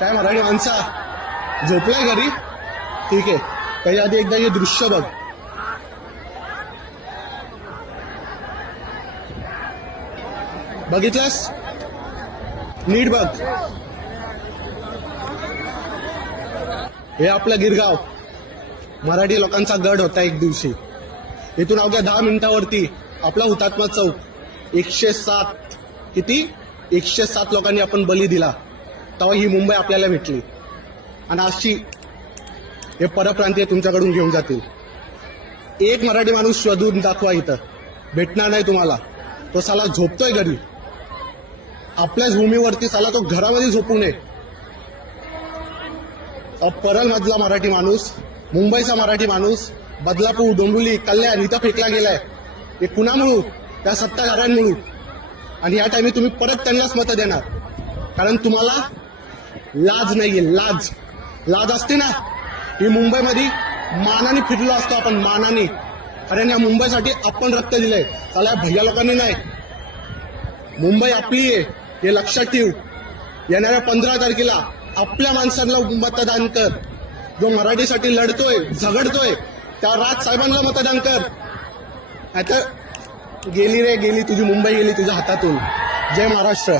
काय मराठी माणसा झोपलाय घरी? ठीक आहे, त्याच्या आधी एकदा हे दृश्य बघ. बघितलंस? नीट बघ. हे आपलं गिरगाव मराठी लोकांचा गड होता एक दिवशी. इथून अवघ्या 10 मिनिटावरती आपला हुतात्मा चौक. 107 किती 107 लोकांनी आपण बली दिला, तेव्हा ही मुंबई आपल्याला भेटली. आणि अशी हे परप्रांतीय तुमच्याकडून घेऊन जातील. एक मराठी माणूस शोधून दाखवा, इथं भेटणार नाही तुम्हाला. तो साला झोपतोय घरी आपल्याच भूमीवरती. साला तो घरामध्ये झोपू नये. परळ मधला मराठी माणूस, मुंबईचा मराठी माणूस बदलापूर, डोंबिवली, कल्याण इथं फेकला गेलाय. हे कुणामुळं? त्या सत्ताधाऱ्यांमुळं. आणि या टाइमी तुम्ही परत त्यांनाच मतं देणार, कारण तुम्हाला लाज नाहीये. लाज लाज असते ना, ही मुंबईमध्ये मानाने फिरलो असतो आपण, मानाने. कारण या मुंबईसाठी आपण रक्त दिलंय. त्याला भैया लोकांनी नाही. मुंबई आपली आहे हे लक्षात ठेव. येणाऱ्या 15 तारखेला आपल्या माणसांना मतदान कर. जो मराठीसाठी लढतोय, झगडतोय, त्या राज साहेबांना मतदान कर. नाहीतर गेली रे गेली, तुझी मुंबई गेली तुझ्या हातातून. जय महाराष्ट्र.